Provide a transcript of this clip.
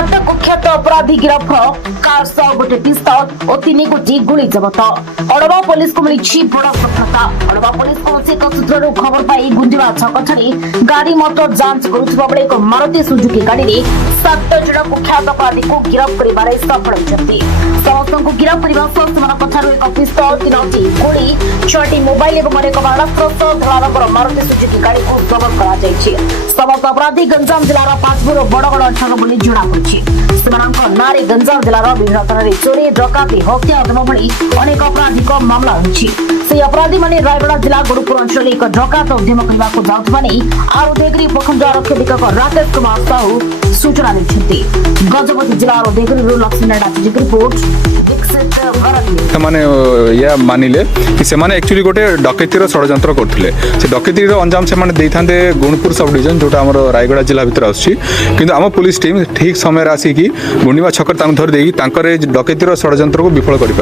सात कुख्यात अपराधी गिरफ कार सह गोटे पिस्तल और 3 गोटी गुली जबत अड़वा पुलिस को मिली बड़ सफलता। अड़वा पुलिस कौन एक सूत्र खबर पाई गुंजिबा छक ठारे गाड़ी मोटर जांच करुवा बेले एक मारुति सुजुकी गाड़ी में 7 जन कुख्यात अपराधी को गिरफ कर सफल होती। समस्त को गिरफ करने एक पिस्तल 3टी गुली 6टी मोबाइल और एक बाणास्त्र धला रंगर मारुति सुजुकी गाड़ी को जबत कर समस्त अपराधी गंजाम जिलार पांचपुर बड़गड़ अंचल बोली जଣାपड़ी। नारे गंजाम जिलार विभिन्न स्थान चोरी डकाती हत्या भली अनेक आपराधिक मामला रही। अपराधी माने रायगड़ा जिला गुरुपुर अंचल एक डकात उद्यम करने जाऊा नहीं उदयगिरी प्रखंड आरक्षी अधीक्षक राकेश कुमार साहू सूचना देते। गजपति जिला उदयगिरी लक्ष्मीनारायण रिपोर्ट ସେମାନେ या मानिले कि ସେମାନେ एक्चुअली गोटे डकैतीर षड्यंत्र करथिले। से डकैतीर अंजाम ସେମାନେ ଦେଇଥାନ୍ତେ गुणपुर सब डिवीजन जोटा हमर रायगड़ा जिला भितर आछि। किंतु हम पुलिस टीम ठीक समय आसी कि गुंडीमा छकर तांको धरि देई तांकर डकैतीर षड्यंत्र को विफल करि